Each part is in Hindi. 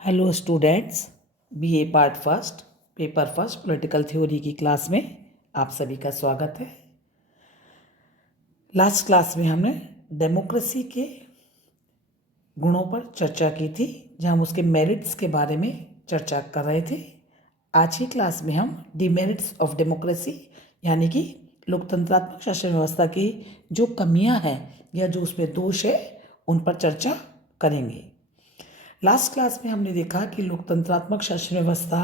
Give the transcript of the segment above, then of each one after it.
Hello students, BA part first paper first political theory की क्लास में आप सभी का स्वागत है। लास्ट क्लास में हमने डेमोक्रेसी के गुणों पर चर्चा की थी, जहाँ हम उसके मेरिट्स के बारे में चर्चा कर रहे थे। आज की क्लास में हम डिमेरिट्स ऑफ डेमोक्रेसी यानी कि लोकतंत्रात्मक शासन व्यवस्था की जो कमियां हैं या जो उसमें दोष है उन पर चर्चा करेंगे। लास्ट क्लास में हमने देखा कि लोकतंत्रात्मक शासन व्यवस्था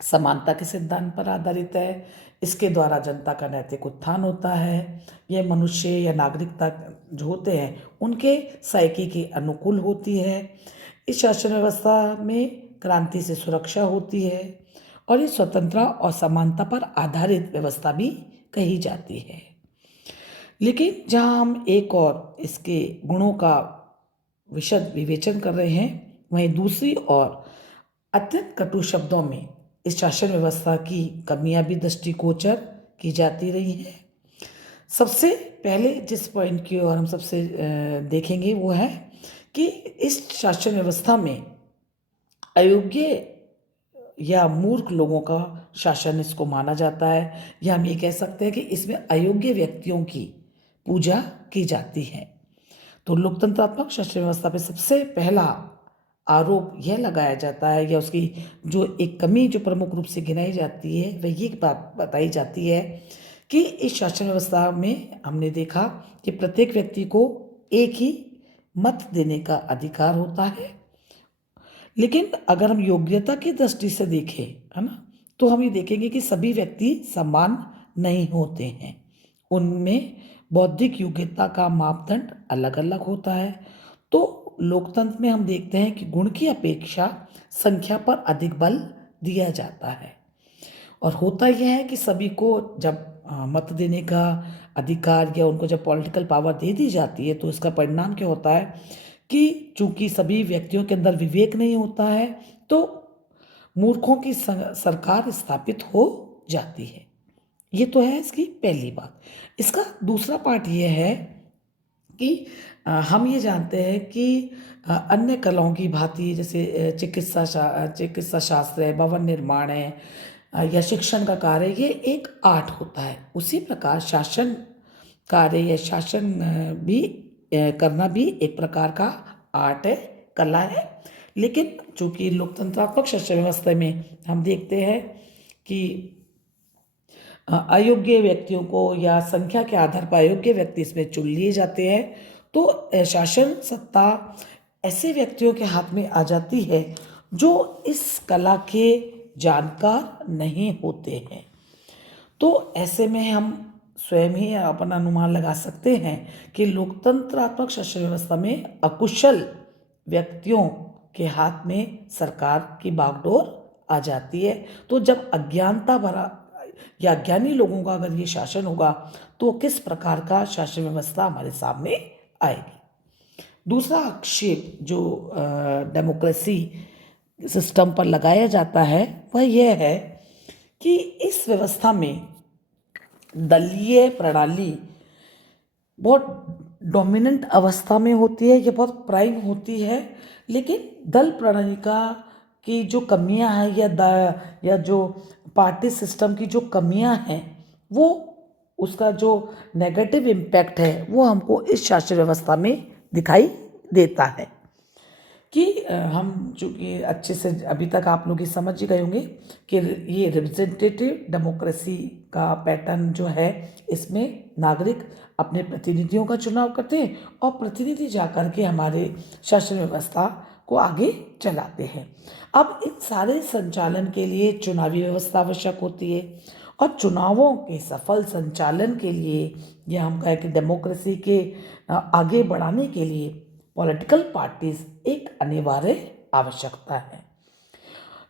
समानता के सिद्धांत पर आधारित है। इसके द्वारा जनता का नैतिक उत्थान होता है। यह मनुष्य या नागरिकता जो होते हैं उनके साइकी के अनुकूल होती है। इस शासन व्यवस्था में क्रांति से सुरक्षा होती है और ये स्वतंत्रता और समानता पर आधारित व्यवस्था भी कही जाती है। लेकिन जहाँ हम एक और इसके गुणों का विशद विवेचन कर रहे हैं, वहीं दूसरी ओर अत्यंत कटु शब्दों में इस शासन व्यवस्था की कमियां भी दृष्टिगोचर की जाती रही हैं। सबसे पहले जिस पॉइंट की ओर हम सबसे देखेंगे वो है कि इस शासन व्यवस्था में अयोग्य या मूर्ख लोगों का शासन इसको माना जाता है, या हम ये कह सकते हैं कि इसमें अयोग्य व्यक्तियों की पूजा की जाती है। तो लोकतंत्रात्मक शासन व्यवस्था पे सबसे पहला आरोप यह लगाया जाता है, या उसकी जो एक कमी जो प्रमुख रूप से गिनाई जाती है वह ये बात बताई जाती है कि इस शासन व्यवस्था में हमने देखा कि प्रत्येक व्यक्ति को एक ही मत देने का अधिकार होता है। लेकिन अगर हम योग्यता की दृष्टि से देखें, है ना, तो हम ये देखेंगे कि सभी व्यक्ति समान नहीं होते हैं। उनमें बौद्धिक योग्यता का मापदंड अलग अलग होता है। तो लोकतंत्र में हम देखते हैं कि गुण की अपेक्षा संख्या पर अधिक बल दिया जाता है। और होता यह है कि सभी को जब मत देने का अधिकार या उनको जब पॉलिटिकल पावर दे दी जाती है, तो इसका परिणाम क्या होता है कि चूंकि सभी व्यक्तियों के अंदर विवेक नहीं होता है, तो मूर्खों की सरकार स्थापित हो जाती है। ये तो है इसकी पहली बात। इसका दूसरा पार्ट ये है कि हम ये जानते हैं कि अन्य कलाओं की भांति जैसे चिकित्सा शास्त्र है, भवन निर्माण है, या शिक्षण का कार्य, ये एक आर्ट होता है। उसी प्रकार शासन कार्य या शासन भी करना भी एक प्रकार का आर्ट है, कला है। लेकिन चूंकि लोकतंत्रात्मक शासन व्यवस्था में हम देखते हैं कि अयोग्य व्यक्तियों को या संख्या के आधार पर अयोग्य व्यक्ति इसमें चुन लिए जाते हैं, तो शासन सत्ता ऐसे व्यक्तियों के हाथ में आ जाती है जो इस कला के जानकार नहीं होते हैं। तो ऐसे में हम स्वयं ही अपना अनुमान लगा सकते हैं कि लोकतंत्रात्मक शासन व्यवस्था में अकुशल व्यक्तियों के हाथ में सरकार की बागडोर आ जाती है। तो जब अज्ञानता भरा या अज्ञानी लोगों का अगर ये शासन होगा, तो किस प्रकार का शासन व्यवस्था हमारे सामने आएगी। दूसरा आक्षेप जो डेमोक्रेसी सिस्टम पर लगाया जाता है वह यह है कि इस व्यवस्था में दलीय प्रणाली बहुत डोमिनेंट अवस्था में होती है, ये बहुत प्राइम होती है। लेकिन दल प्रणाली का की जो कमियां हैं या जो पार्टी सिस्टम की जो कमियां हैं, वो उसका जो नेगेटिव इम्पैक्ट है वो हमको इस शासन व्यवस्था में दिखाई देता है। कि हम चूँकि अच्छे से अभी तक आप लोग ये समझ ही गए होंगे कि ये रिप्रेजेंटेटिव डेमोक्रेसी का पैटर्न जो है, इसमें नागरिक अपने प्रतिनिधियों का चुनाव करते हैं और प्रतिनिधि जाकर के हमारे शासन व्यवस्था को आगे चलाते हैं। अब इन सारे संचालन के लिए चुनावी व्यवस्था आवश्यक होती है, और चुनावों के सफल संचालन के लिए या हम कहें कि डेमोक्रेसी के आगे बढ़ाने के लिए पॉलिटिकल पार्टीज एक अनिवार्य आवश्यकता है।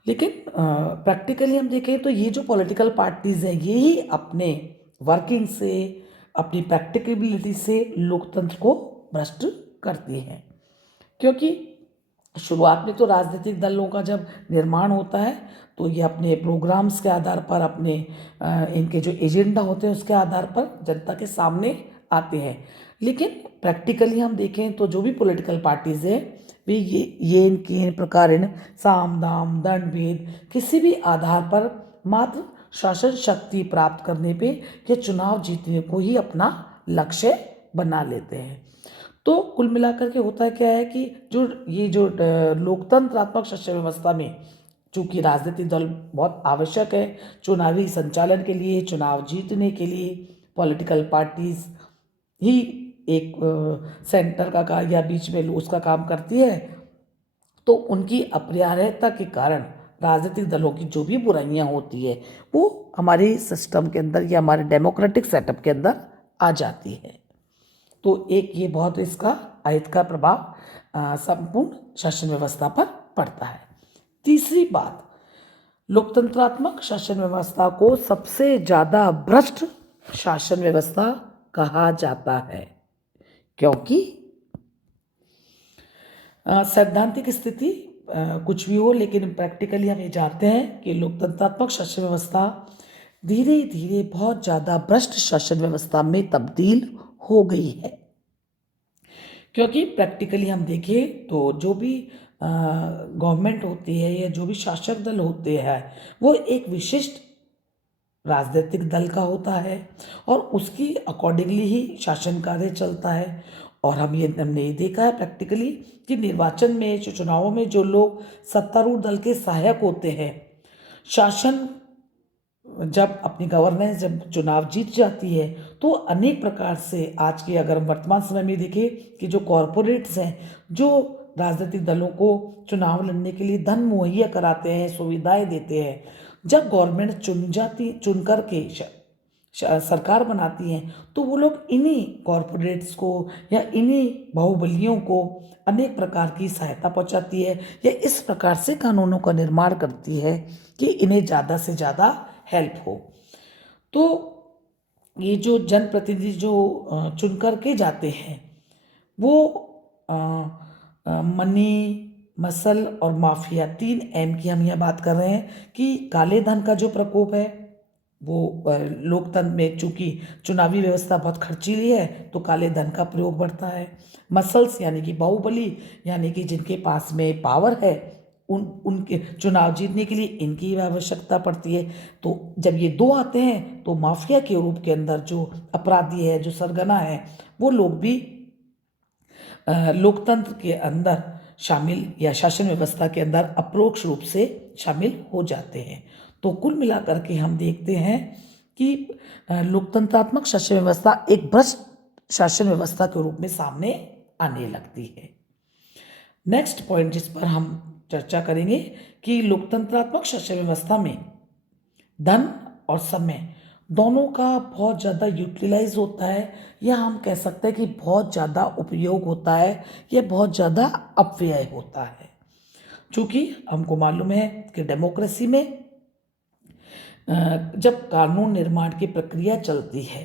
लेकिन प्रैक्टिकली हम देखें तो ये जो पॉलिटिकल पार्टीज हैं, ये ही अपने वर्किंग से, अपनी प्रैक्टिकेबिलिटी से लोकतंत्र को भ्रष्ट करती हैं। क्योंकि शुरुआत में तो राजनीतिक दलों का जब निर्माण होता है, तो ये अपने प्रोग्राम्स के आधार पर, अपने इनके जो एजेंडा होते हैं उसके आधार पर जनता के सामने आते हैं। लेकिन प्रैक्टिकली हम देखें तो जो भी पॉलिटिकल पार्टीज हैं, वे येन केन प्रकारेण साम दाम दंड भेद किसी भी आधार पर मात्र शासन शक्ति प्राप्त करने पे या चुनाव जीतने को ही अपना लक्ष्य बना लेते हैं। तो कुल मिलाकर के होता क्या है कि जो लोकतंत्रात्मक शासन व्यवस्था में चूंकि राजनीतिक दल बहुत आवश्यक है चुनावी संचालन के लिए, चुनाव जीतने के लिए, पॉलिटिकल पार्टीज ही एक सेंटर का या बीच में उसका काम करती है, तो उनकी अपरिहार्यता के कारण राजनीतिक दलों की जो भी बुराइयां होती है वो हमारे सिस्टम के अंदर या हमारे डेमोक्रेटिक सेटअप के अंदर आ जाती है। तो एक ये बहुत इसका आयत का प्रभाव संपूर्ण शासन व्यवस्था पर पड़ता है। तीसरी बात, लोकतंत्रात्मक शासन व्यवस्था को सबसे ज़्यादा भ्रष्ट शासन व्यवस्था कहा जाता है, क्योंकि सैद्धांतिक स्थिति कुछ भी हो, लेकिन प्रैक्टिकली हम ये जानते हैं कि लोकतंत्रात्मक शासन व्यवस्था धीरे धीरे बहुत ज़्यादा भ्रष्ट शासन व्यवस्था में तब्दील हो गई है। क्योंकि प्रैक्टिकली हम देखें तो जो भी गवर्नमेंट होती है या जो भी शासक दल होते हैं वो एक विशिष्ट राजनीतिक दल का होता है और उसकी अकॉर्डिंगली ही शासन कार्य चलता है। और हमने ये देखा है प्रैक्टिकली कि निर्वाचन में चुनावों में जो लोग सत्तारूढ़ दल के सहायक होते हैं, शासन जब अपनी गवर्नेंस जब चुनाव जीत जाती है तो अनेक प्रकार से आज के अगर वर्तमान समय में देखें कि जो कॉरपोरेट्स हैं जो राजनीतिक दलों को चुनाव लड़ने के लिए धन मुहैया कराते हैं, सुविधाएं देते हैं, जब गवर्नमेंट चुन करके सरकार बनाती हैं तो वो लोग इन्हीं कॉरपोरेट्स को या इन्हीं बाहुबलियों को अनेक प्रकार की सहायता पहुंचाती है या इस प्रकार से कानूनों का निर्माण करती है कि इन्हें ज़्यादा से ज़्यादा हेल्प हो। तो ये जो जनप्रतिनिधि जो चुन कर के जाते हैं वो मनी, मसल और माफिया, 3M की हम यहाँ बात कर रहे हैं कि काले धन का जो प्रकोप है वो लोकतंत्र में चूंकि चुनावी व्यवस्था बहुत खर्चीली है तो काले धन का प्रयोग बढ़ता है। मसल्स यानी कि बाहुबली यानी कि जिनके पास में पावर है उनके चुनाव जीतने के लिए इनकी आवश्यकता पड़ती है। तो जब ये दो आते हैं तो माफिया के रूप के अंदर जो अपराधी है, जो सरगना है, वो लोग भी लोकतंत्र के अंदर शामिल या शासन व्यवस्था के अंदर अप्रोक्ष रूप से शामिल हो जाते हैं। तो कुल मिलाकर के हम देखते हैं कि लोकतंत्रात्मक शासन व्यवस्था एक भ्रष्ट शासन व्यवस्था के रूप में सामने आने लगती है। नेक्स्ट पॉइंट जिस पर हम चर्चा करेंगे कि लोकतंत्रात्मक शासन व्यवस्था में धन और समय दोनों का बहुत ज़्यादा यूटिलाइज होता है या हम कह सकते हैं कि बहुत ज़्यादा उपयोग होता है या बहुत ज़्यादा अपव्यय होता है। चूँकि हमको मालूम है कि डेमोक्रेसी में जब कानून निर्माण की प्रक्रिया चलती है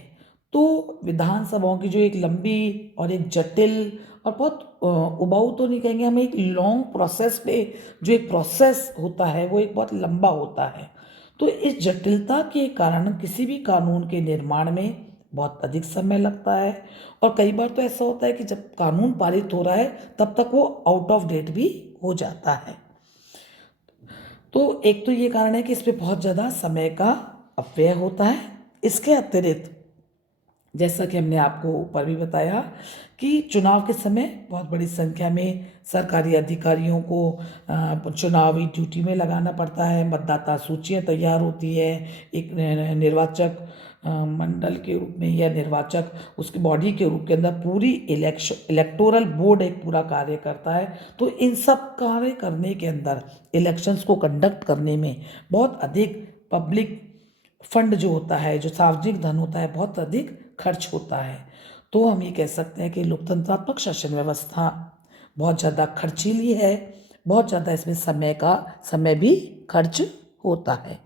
तो विधानसभाओं की जो एक लंबी और एक जटिल और बहुत उबाऊ तो नहीं कहेंगे, हम एक लॉन्ग प्रोसेस पे जो एक प्रोसेस होता है वो एक बहुत लंबा होता है। तो इस जटिलता के कारण किसी भी कानून के निर्माण में बहुत अधिक समय लगता है और कई बार तो ऐसा होता है कि जब कानून पारित हो रहा है तब तक वो आउट ऑफ डेट भी हो जाता है। तो एक तो ये कारण है कि इस पर बहुत ज़्यादा समय का अपव्यय होता है। इसके अतिरिक्त जैसा कि हमने आपको ऊपर भी बताया कि चुनाव के समय बहुत बड़ी संख्या में सरकारी अधिकारियों को चुनावी ड्यूटी में लगाना पड़ता है, मतदाता सूचियाँ तैयार होती है, एक निर्वाचक मंडल के रूप में या निर्वाचक उसकी बॉडी के रूप के अंदर पूरी इलेक्टोरल बोर्ड एक पूरा कार्य करता है। तो इन सब कार्य करने के अंदर इलेक्शंस को कंडक्ट करने में बहुत अधिक पब्लिक फंड जो होता है, जो सार्वजनिक धन होता है, बहुत अधिक खर्च होता है। तो हम ये कह सकते हैं कि लोकतंत्रात्मक शासन व्यवस्था बहुत ज़्यादा खर्चीली है, बहुत ज़्यादा इसमें समय भी खर्च होता है।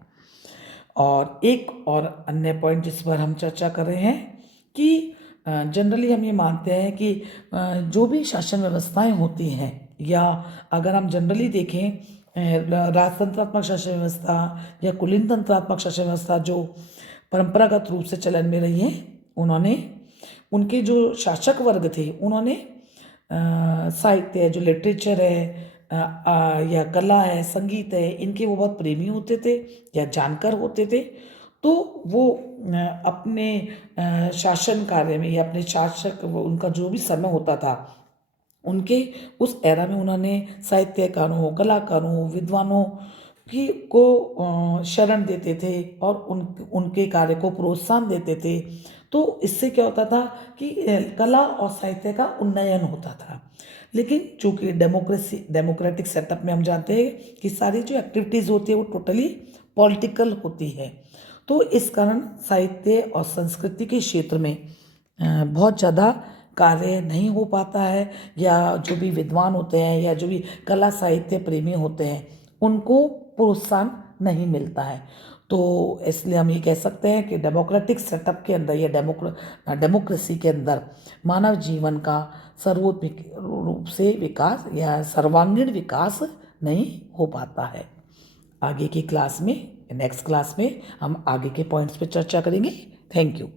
और एक और अन्य पॉइंट जिस पर हम चर्चा कर रहे हैं कि जनरली हम ये मानते हैं कि जो भी शासन व्यवस्थाएं होती हैं या अगर हम जनरली देखें राजतंत्रात्मक शासन व्यवस्था या कुलीन तंत्रात्मक शासन व्यवस्था जो परंपरागत रूप से चलन में रही है, उनके जो शासक वर्ग थे उन्होंने साहित्य है, जो लिटरेचर है, या कला है, संगीत है, इनके वो बहुत प्रेमी होते थे या जानकार होते थे। तो वो अपने शासन कार्य में या अपने शासक उनका जो भी समय होता था, उनके उस एरा में उन्होंने साहित्यकारों, कलाकारों, विद्वानों की को शरण देते थे और उनके कार्य को प्रोत्साहन देते थे। तो इससे क्या होता था कि कला और साहित्य का उन्नयन होता था। लेकिन चूंकि डेमोक्रेटिक सेटअप में हम जानते हैं कि सारी जो एक्टिविटीज़ होती है वो टोटली पॉलिटिकल होती है। तो इस कारण साहित्य और संस्कृति के क्षेत्र में बहुत ज़्यादा कार्य नहीं हो पाता है, या जो भी विद्वान होते हैं या जो भी कला साहित्य प्रेमी होते हैं उनको प्रोत्साहन नहीं मिलता है। तो इसलिए हम ये कह सकते हैं कि डेमोक्रेटिक सेटअप के अंदर या डेमोक्रेसी के अंदर मानव जीवन का सर्वोत्तम रूप से विकास या सर्वांगीण विकास नहीं हो पाता है। आगे की क्लास में, नेक्स्ट क्लास में हम आगे के पॉइंट्स पे चर्चा करेंगे। Thank you.